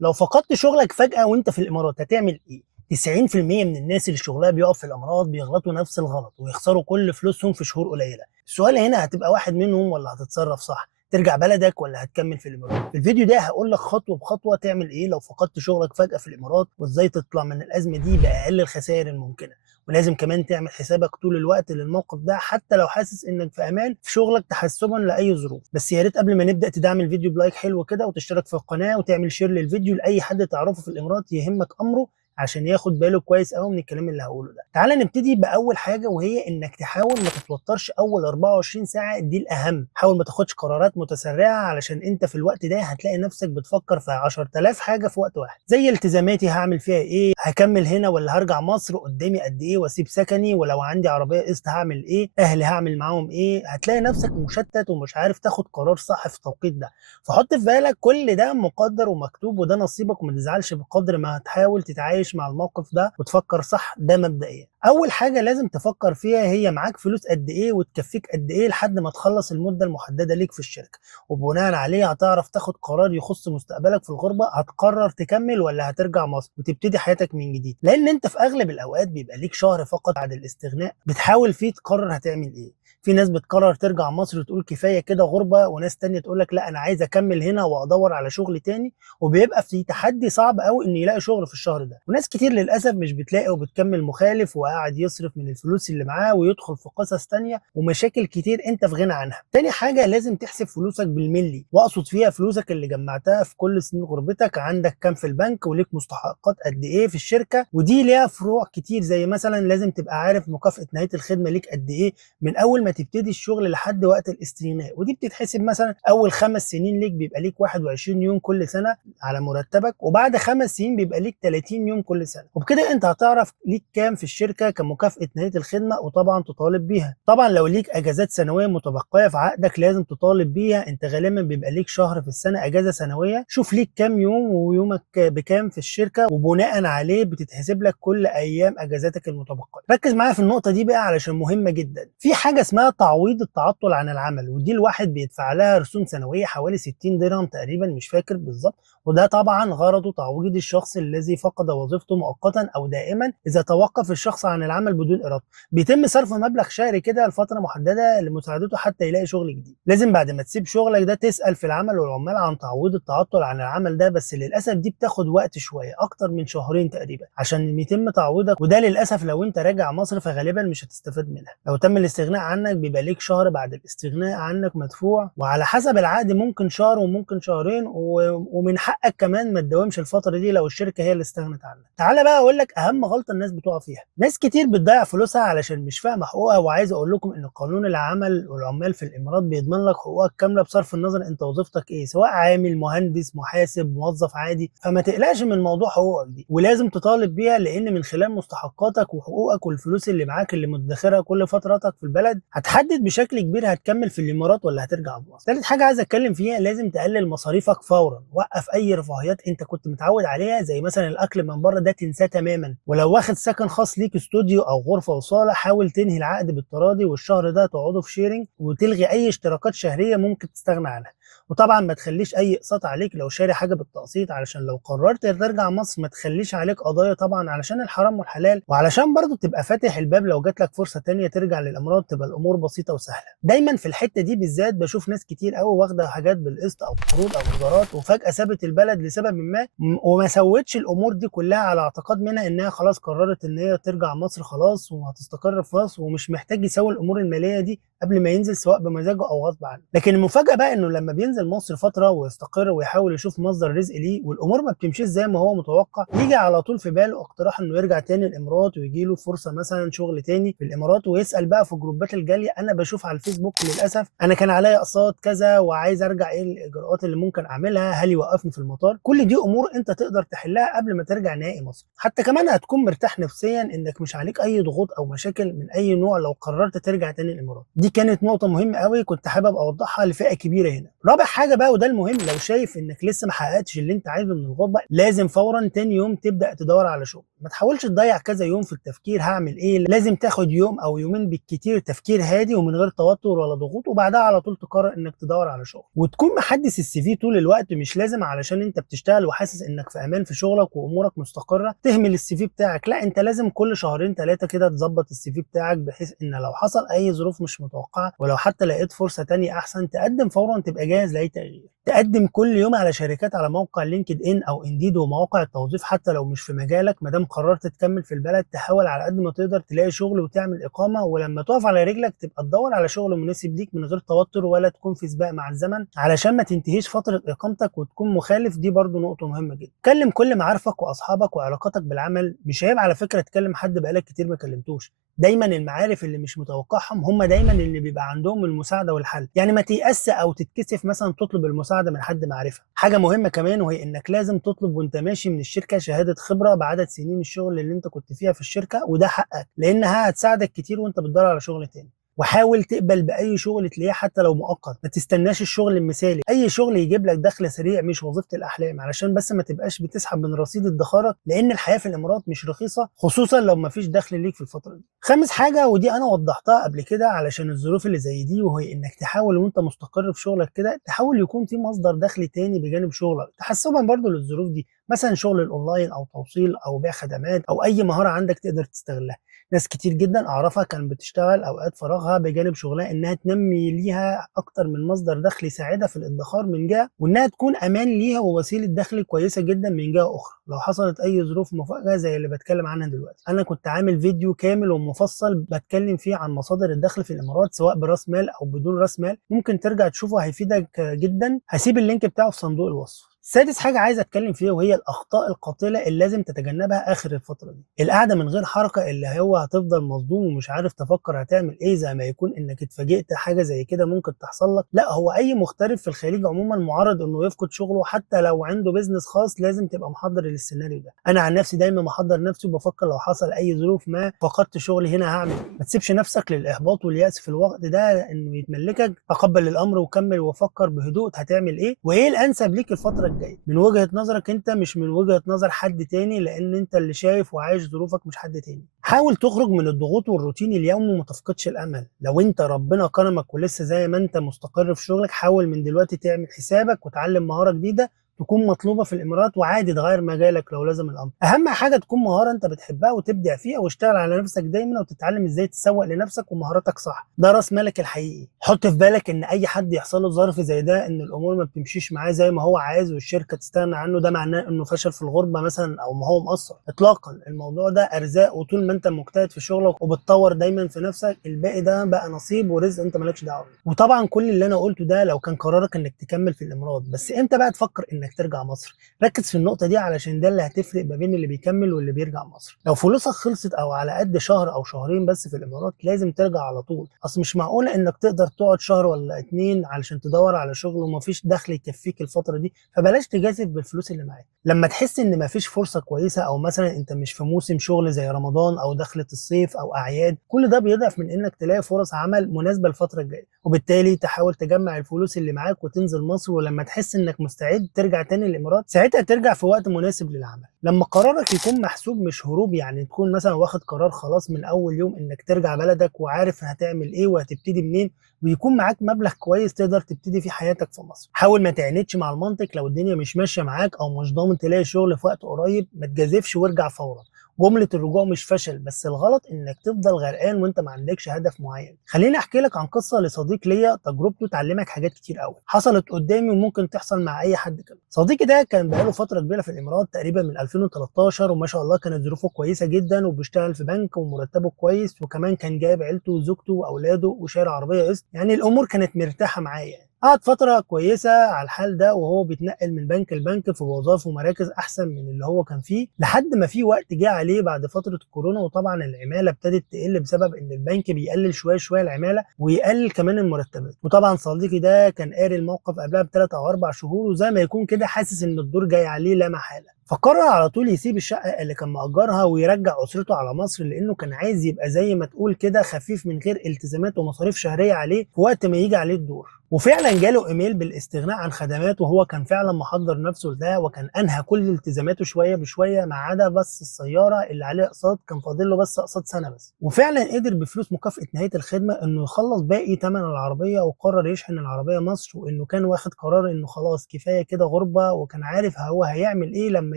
لو فقدت شغلك فجأة وأنت في الإمارات هتعمل إيه؟ 90% من الناس اللي شغلها بيقف في الإمارات بيغلطوا نفس الغلط ويخسروا كل فلوسهم في شهور قليلة. السؤال هنا هتبقى واحد منهم ولا هتتصرف صح؟ ترجع بلدك ولا هتكمل في الإمارات؟ في الفيديو ده هقول لك خطوة بخطوة تعمل إيه لو فقدت شغلك فجأة في الإمارات، وإزاي تطلع من الأزمة دي بأقل الخسائر الممكنة. ولازم كمان تعمل حسابك طول الوقت للموقف ده حتى لو حاسس انك في امان في شغلك تحسبا لاي ظروف. بس يا ريت قبل ما نبدا تدعم الفيديو بلايك حلو كده، وتشترك في القناه، وتعمل شير للفيديو لاي حد تعرفه في الامارات يهمك امره عشان ياخد باله كويس قوي من الكلام اللي هقوله ده. تعالى نبتدي باول حاجه، وهي انك تحاول ما تتوترش اول 24 ساعه، دي الاهم. حاول ما تاخدش قرارات متسرعه علشان انت في الوقت ده هتلاقي نفسك بتفكر في 10000 حاجه في وقت واحد، زي التزاماتي هعمل فيها ايه، هكمل هنا ولا هرجع مصر، قدامي قد ايه واسيب سكني، ولو عندي عربيه قسط هعمل ايه، اهلي هعمل معاهم ايه. هتلاقي نفسك مشتت ومش عارف تاخد قرار صح في التوقيت ده. فحط في بالك كل ده مقدر ومكتوب، وده نصيبك، وما تزعلش بقدر ما هتحاول تتعايش مع الموقف ده وتفكر صح. ده مبدئيا. اول حاجه لازم تفكر فيها هي معاك فلوس قد ايه وتكفيك قد ايه لحد ما تخلص المده المحدده ليك في الشركه، وبناء عليه هتعرف تاخد قرار يخص مستقبلك في الغربه. هتقرر تكمل ولا هترجع مصر وتبتدي حياتك من جديد، لان انت في اغلب الاوقات بيبقى ليك شهر فقط بعد الاستغناء بتحاول فيه تقرر هتعمل ايه. في ناس بتقرر ترجع مصر وتقول كفايه كده غربه، وناس تانية تقول لك لا انا عايز اكمل هنا وادور على شغل تاني، وبيبقى في تحدي صعب قوي ان يلاقي شغل في الشهر ده. وناس كتير للاسف مش بتلاقي وبتكمل مخالف وقاعد يصرف من الفلوس اللي معاه ويدخل في قصص تانية ومشاكل كتير انت في غنى عنها. تاني حاجه لازم تحسب فلوسك بالملي، واقصد فيها فلوسك اللي جمعتها في كل سنين غربتك. عندك كام في البنك، وليك مستحقات قد ايه في الشركه، ودي ليها فروع كتير. زي مثلا لازم تبقى عارف مكافاه نهايه الخدمه ليك قد ايه من اول ما تبتدي الشغل لحد وقت الاستثناء، ودي بتتحسب مثلا اول 5 سنين ليك بيبقى ليك 21 يوم كل سنه على مرتبك، وبعد 5 سنين بيبقى ليك 30 يوم كل سنه. وبكده انت هتعرف ليك كام في الشركه كمكافاه نهايه الخدمه، وطبعا تطالب بيها. طبعا لو ليك اجازات سنويه متبقيه في عقدك لازم تطالب بيها. انت غالبا بيبقى ليك شهر في السنه اجازه سنويه، شوف ليك كام يوم ويومك بكام في الشركه، وبناء عليه بتتحسب لك كل ايام اجازاتك المتبقيه. ركز معايا في النقطه دي بقى علشان مهمه جدا. في حاجه اسمها تعويض التعطل عن العمل، ودي الواحد بيدفع لها رسوم سنويه حوالي 60 درهم تقريبا، مش فاكر بالظبط. وده طبعا غرضه تعويض الشخص الذي فقد وظيفته مؤقتا او دائما اذا توقف الشخص عن العمل بدون ارادته. بيتم صرف مبلغ شهري كده لفتره محدده لمساعدته حتى يلاقي شغل جديد. لازم بعد ما تسيب شغلك ده تسال في العمل والعمال عن تعويض التعطل عن العمل ده، بس للاسف دي بتاخد وقت شويه، اكتر من شهرين تقريبا عشان يتم تعويضك. وده للاسف لو انت راجع مصر فغالبا مش هتستفاد منها. لو تم الاستغناء عنك بيبقى ليك شهر بعد الاستغناء عنك مدفوع، وعلى حسب العقد ممكن شهر وممكن شهرين، ومن حقك كمان ما تداومش الفتره دي لو الشركه هي اللي استغنت عنك. تعالى بقى اقول لك اهم غلطه الناس بتقع فيها. ناس كتير بتضيع فلوسها علشان مش فاهمه حقوقها. وعايز اقول لكم ان قانون العمل والعمال في الامارات بيضمن لك حقوقك كامله بصرف النظر انت وظيفتك ايه، سواء عامل، مهندس، محاسب، موظف عادي. فما تقلقش من موضوع حقوقك دي، ولازم تطالب بيها، لان من خلال مستحقاتك وحقوقك والفلوس اللي معاك اللي مدخرها كل فتراتك في البلد هتحدد بشكل كبير هتكمل في الامارات ولا هترجع مصر. ثالث حاجه عايز اتكلم فيها، لازم تقلل مصاريفك فورا. وقف اي رفاهيات انت كنت متعود عليها، زي مثلا الاكل من بره، ده تنساه تماما. ولو واخد سكن خاص ليك استوديو او غرفه وصاله، حاول تنهي العقد بالتراضي، والشهر ده تقعدوا في شيرنج، وتلغي اي اشتراكات شهريه ممكن تستغنى عنها. وطبعا ما تخليش اي اقساط عليك لو شاري حاجه بالتقسيط، علشان لو قررت ترجع مصر ما تخليش عليك قضايا، طبعا علشان الحرام والحلال، وعلشان برضو تبقى فاتح الباب لو جات لك فرصه تانية ترجع للامارات تبقى الامور بسيطه وسهله. دايما في الحته دي بالذات بشوف ناس كتير قوي واخده حاجات بالقسط او قروض او ايجارات، وفجاه سابت البلد لسبب ما، وما سوتش الامور دي كلها على اعتقاد منها انها خلاص قررت ان هي ترجع مصر خلاص وهتستقر في مصر، ومش محتاج يسوي الامور الماليه دي قبل ما ينزل سواء بمزاجه او غصب عنه. لكن المفاجاه بقى انه لما بينزل مصر فتره ويستقر ويحاول يشوف مصدر رزق ليه، والامور ما بتمشيش زي ما هو متوقع، يجي على طول في باله اقتراح انه يرجع تاني الامارات، ويجي له فرصه مثلا شغل تاني في الامارات، ويسال بقى في جروبات الجاليه. انا بشوف على الفيسبوك للاسف انا كان عليا اقساط كذا وعايز ارجع، ايه الاجراءات اللي ممكن اعملها، هل يوقفني في المطار. كل دي امور انت تقدر تحلها قبل ما ترجع نهائي مصر. حتى كمان هتكون مرتاح نفسيا انك مش عليك اي ضغوط او مشاكل من اي نوع لو قررت ترجع تاني الامارات. دي كانت نقطه مهمه قوي كنت حابب اوضحها لفئه كبيره هنا. رابع حاجه بقى وده المهم، لو شايف انك لسه ما حققتش اللي انت عايزه من الغربه لازم فورا تاني يوم تبدا تدور على شغل. ما تحاولش تضيع كذا يوم في التفكير هعمل ايه، لازم تاخد يوم او يومين بالكتير تفكير هادي ومن غير توتر ولا ضغوط، وبعدها على طول تقرر انك تدور على شغل. وتكون محدث السي في طول الوقت، مش لازم علشان انت بتشتغل وحاسس انك في امان في شغلك وامورك مستقره تهمل السي في بتاعك، لا انت لازم كل شهرين ثلاثه كده تظبط السي في بتاعك، بحيث ان لو حصل اي ظروف مش متوقعه ولو حتى لقيت فرصه تانية احسن تقدم فورا، تبقى جاهز لاي تغيير. تقدم كل يوم على شركات على موقع لينكد ان او انديد ومواقع التوظيف حتى لو مش في مجالك. ما دام قررت تكمل في البلد تحاول على قد ما تقدر تلاقي شغل وتعمل اقامه، ولما تقف على رجلك تبقى تدور على شغل مناسب ليك من غير توتر ولا تكون في سباق مع الزمن علشان ما تنتهيش فتره اقامتك وتكون مخالف. دي برضو نقطه مهمه جدا. كلم كل معارفك واصحابك وعلاقاتك بالعمل، مش عيب على فكره تكلم حد بقالك كتير ما كلمتوش. دايما المعارف اللي مش متوقعهم هم دايما اللي بيبقى عندهم المساعده والحل، يعني ما تيأس او تتكسف مثلا تطلب المساعده من حد معرفه. حاجه مهمه كمان وهي انك لازم تطلب وانت ماشي من الشركه شهاده خبره بعدد سنين الشغل اللي انت كنت فيها في الشركه، وده حقك لانها هتساعدك كتير وانت بتدور على شغل تاني. وحاول تقبل باي شغل تلاقيه حتى لو مؤقت، ما تستناش الشغل المثالي، اي شغل يجيب لك دخل سريع مش وظيفه الاحلام، علشان بس ما تبقاش بتسحب من رصيد ادخارك، لان الحياه في الامارات مش رخيصه خصوصا لو ما فيش دخل ليك في الفتره دي. خامس حاجه ودي انا وضحتها قبل كده علشان الظروف اللي زي دي، وهي انك تحاول وانت مستقر في شغلك كده تحاول يكون في مصدر دخل تاني بجانب شغلك تحسبا برضو للظروف دي، مثلا شغل الاونلاين او توصيل او بيع خدمات او اي مهاره عندك تقدر تستغلها. ناس كتير جدا اعرفها كانت بتشتغل اوقات فراغها بجانب شغلها انها تنمي ليها اكتر من مصدر دخل يساعدها في الادخار من جهه، وانها تكون امان ليها ووسيله دخل كويسه جدا من جهه اخرى لو حصلت اي ظروف مفاجاه زي اللي بتكلم عنها دلوقتي. انا كنت عامل فيديو كامل ومفصل بتكلم فيه عن مصادر الدخل في الامارات سواء براس مال او بدون راس مال، ممكن ترجع تشوفه هيفيدك جدا، هسيب اللينك بتاعه في صندوق الوصف. سادس حاجة عايز اتكلم فيها وهي الاخطاء القاتلة اللي لازم تتجنبها اخر الفترة دي. القعدة من غير حركة اللي هو هتفضل مصدوم ومش عارف تفكر هتعمل ايه زي ما يكون انك اتفاجئت حاجة زي كده ممكن تحصل لك. لا، هو اي مغترب في الخليج عموما معرض انه يفقد شغله حتى لو عنده بيزنس خاص، لازم تبقى محضر للسيناريو ده. انا عن نفسي دايما محضر نفسي وبفكر لو حصل اي ظروف ما فقدت شغلي هنا هعمل ايه. ما تسيبش نفسك للاحباط واليأس في الوقت ده انه يتملكك، تقبل الامر وكمل وفكر بهدوء هتعمل ايه وايه الانسب ليك الفترة الجاية من وجهة نظرك انت مش من وجهة نظر حد تاني، لان انت اللي شايف وعايش ظروفك مش حد تاني. حاول تخرج من الضغوط والروتين اليومي وما تفقدش الامل. لو انت ربنا كرمك ولسه زي ما انت مستقر في شغلك حاول من دلوقتي تعمل حسابك وتعلم مهارة جديدة تكون مطلوبه في الامارات، وعادي تغير مجالك لو لازم الامر. اهم حاجه تكون مهاره انت بتحبها وتبدع فيها، واشتغل على نفسك دايما وتتعلم ازاي تسوق لنفسك ومهاراتك صح، ده راس مالك الحقيقي. حط في بالك ان اي حد يحصل له ظرف زي ده ان الامور ما بتمشيش معاه زي ما هو عايز والشركه تستغنى عنه، ده معناه انه فشل في الغربه مثلا او ما هو مقصر اطلاقا. الموضوع ده ارزاق، وطول ما انت مجتهد في شغلك وبتطور دايما في نفسك الباقي ده بقى نصيب ورزق انت مالكش دعوه بيه. وطبعا كل اللي انا قلته ده لو كان قرارك انك تكمل في الامارات، بس امتى بقى تفكر انك ترجع مصر؟ ركز في النقطة دي علشان ده اللي هتفرق ما بين اللي بيكمل واللي بيرجع مصر. لو فلوسك خلصت او على قد شهر او شهرين بس في الامارات لازم ترجع على طول، اصل مش معقولة انك تقدر تقعد شهر ولا اتنين علشان تدور على شغل ومفيش دخل يكفيك الفترة دي، فبلاش تجازف بالفلوس اللي معاك. لما تحس ان مفيش فرصة كويسة او مثلا انت مش في موسم شغل زي رمضان او دخلة الصيف او اعياد، كل ده بيضعف من انك تلاقي فرص عمل مناسبة الفترة الجاية، وبالتالي تحاول تجمع الفلوس اللي معاك وتنزل مصر، ولما تحس انك مستعد ترجع تاني الامارات ساعتها ترجع في وقت مناسب للعمل. لما قرارك يكون محسوب مش هروب، يعني تكون مثلا واخد قرار خلاص من اول يوم انك ترجع بلدك وعارف هتعمل ايه وهتبتدي منين، ويكون معاك مبلغ كويس تقدر تبتدي في حياتك في مصر. حاول ما تعاندش مع المنطق، لو الدنيا مش ماشيه معاك او مش ضامن تلاقي شغل في وقت قريب ما تجازفش وارجع فورا. جملة الرجوع مش فشل، بس الغلط انك تفضل غرقان وانت ما عندكش هدف معين. خليني احكي لك عن قصة لصديق ليا تجربته تعلمك حاجات كتير قوي حصلت قدامي وممكن تحصل مع اي حد كده. صديقي ده كان بقاله فترة كبيرة في الامارات تقريبا من 2013، وما شاء الله كانت ظروفه كويسة جدا وبيشتغل في بنك ومرتبه كويس، وكمان كان جايب عيلته وزوجته واولاده وشارع عربية قسط، يعني الامور كانت مرتاحة معايا. قعد فترة كويسة على الحال ده وهو بيتنقل من بنك لبنك في وظائف ومراكز أحسن من اللي هو كان فيه، لحد ما في وقت جه عليه بعد فترة الكورونا، وطبعا العمالة ابتدت تقل بسبب إن البنك بيقلل شوية شوية العمالة ويقلل كمان المرتبات. وطبعا صديقي ده كان قاري الموقف قبلها ب3 أو 4 شهور، وزي ما يكون كده حاسس إن الدور جاي عليه لا محالة. فقرر على طول يسيب الشقة اللي كان مأجرها ويرجع أسرته على مصر، لأنه كان عايز يبقى زي ما تقول كده خفيف من غير التزامات ومصاريف شهرية عليه في وقت ما يجي عليه الدور. وفعلا جاله ايميل بالاستغناء عن خدمات، وهو كان فعلا محضر نفسه لده، وكان انهى كل التزاماته شويه بشويه ما عدا بس السياره اللي عليها اقساط، كان فاضل له بس اقساط سنه بس. وفعلا قدر بفلوس مكافاه نهايه الخدمه انه يخلص باقي ثمن العربيه، وقرر يشحن العربيه مصر، وانه كان واخد قرار انه خلاص كفايه كده غربه، وكان عارف هو هيعمل ايه لما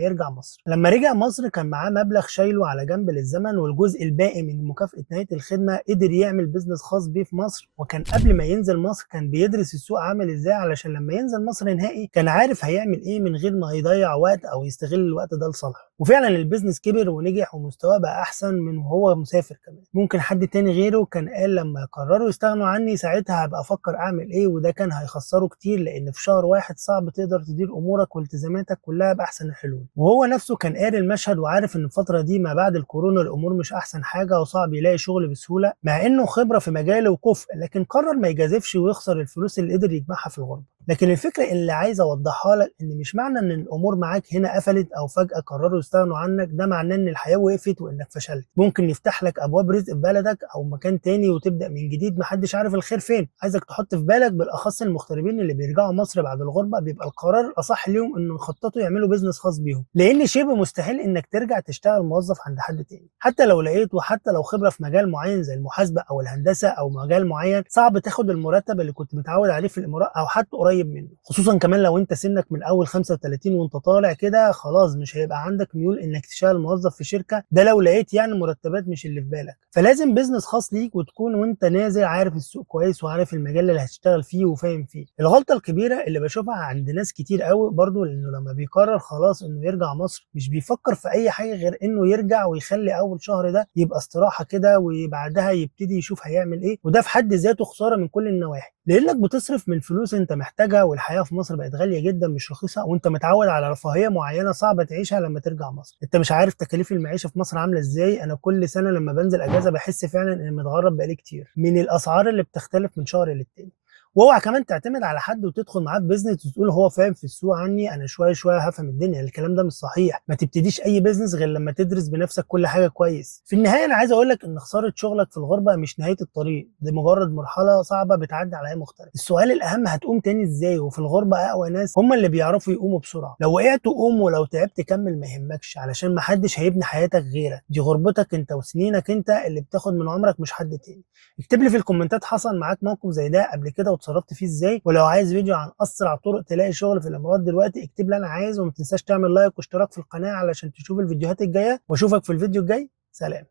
يرجع مصر. لما رجع مصر كان معاه مبلغ شايله على جنب للزمن، والجزء الباقي من مكافاه نهايه الخدمه قدر يعمل بيزنس خاص بيه في مصر. وكان قبل ما ينزل مصر كان بيدرس السوق عامل ازاي، علشان لما ينزل مصر نهائي كان عارف هيعمل ايه من غير ما يضيع وقت او يستغل الوقت ده لصالحه. وفعلا البيزنس كبر ونجح، ومستواه بقى احسن من وهو مسافر كمان. ممكن حد تاني غيره كان قال لما قرروا يستغنوا عني ساعتها هبقى افكر اعمل ايه، وده كان هيخسره كتير، لان في شهر واحد صعب تقدر تدير امورك والتزاماتك كلها باحسن الحلول. وهو نفسه كان قاري المشهد وعارف ان الفتره دي ما بعد الكورونا الامور مش احسن حاجه، وصعب يلاقي شغل بسهوله مع انه خبره في مجاله وكفء، لكن قرر ما يجازفش ويخسر الفلوس اللي قدر يجمعها في الغربه. لكن الفكره اللي عايز اوضحها لك ان مش معنى ان الامور معاك هنا قفلت او فجاه قرروا يستغنوا عنك ده معناه ان الحياه وقفت وانك فشلت. ممكن يفتح لك ابواب رزق في بلدك او مكان تاني وتبدا من جديد، محدش عارف الخير فين. عايزك تحط في بالك بالاخص المغتربين اللي بيرجعوا مصر بعد الغربه بيبقى القرار الاصح ليهم انه يخططوا يعملوا بيزنس خاص بيهم، لان شبه مستحيل انك ترجع تشتغل موظف عند حد تاني حتى لو لقيت، وحتى لو خبره في مجال معين زي المحاسبه او الهندسه او مجال معين صعب تاخد المرتب اللي كنت متعود عليه في الامارات او حتى قريب منه. خصوصا كمان لو انت سنك من اول 35 وانت طالع كده خلاص مش هيبقى عندك ميول انك تشتغل موظف في شركه، ده لو لقيت يعني مرتبات مش اللي في بالك. فلازم بيزنس خاص ليك، وتكون وانت نازل عارف السوق كويس وعارف المجال اللي هتشتغل فيه وفاهم فيه. الغلطه الكبيره اللي بشوفها عند ناس كتير قوي برضو انه لما بيقرر خلاص انه يرجع مصر مش بيفكر في اي حاجه غير انه يرجع ويخلي اول شهر ده يبقى استراحه كده، وبعدها يبتدي يشوف هيعمل ايه. وده في حد ذاته خساره من كل النواحي، لانك بتصرف من فلوس انت محتاجها، والحياه في مصر بقت غاليه جدا مش رخيصه، وانت متعود على رفاهيه معينه صعبه تعيشها لما ترجع مصر. انت مش عارف تكاليف المعيشه في مصر عامله ازاي. انا كل سنه لما بنزل اجازه بحس فعلا اني متغرب بقالي كتير من الاسعار اللي بتختلف من شهر للتاني. واوعى كمان تعتمد على حد وتدخل معاه في بيزنس وتقول هو فاهم في السوق عني انا شويه شويه هفهم الدنيا. الكلام ده مش صحيح. ما تبتديش اي بيزنس غير لما تدرس بنفسك كل حاجه كويس. في النهايه انا عايز اقول لك ان خساره شغلك في الغربه مش نهايه الطريق، دي مجرد مرحله صعبه بتعدي على اي مختلف. السؤال الاهم هتقوم تاني ازاي؟ وفي الغربه اقوى ناس هم اللي بيعرفوا يقوموا بسرعه. لو وقعت قوم، ولو تعبت كمل ما يهمكش، علشان ما حدش هيبني حياتك غيرك. دي غربتك انت وسنينك انت اللي بتاخد من عمرك مش حد تاني. اكتب لي في الكومنتات حصل معاك موقف زي ده قبل كده وتصرفت فيه ازاي. ولو عايز فيديو عن اسرع طرق تلاقي شغل في الامارات دلوقتي اكتب لي انا عايز، وما تنساش تعمل لايك واشتراك في القناه علشان تشوف الفيديوهات الجايه. واشوفك في الفيديو الجاي. سلام.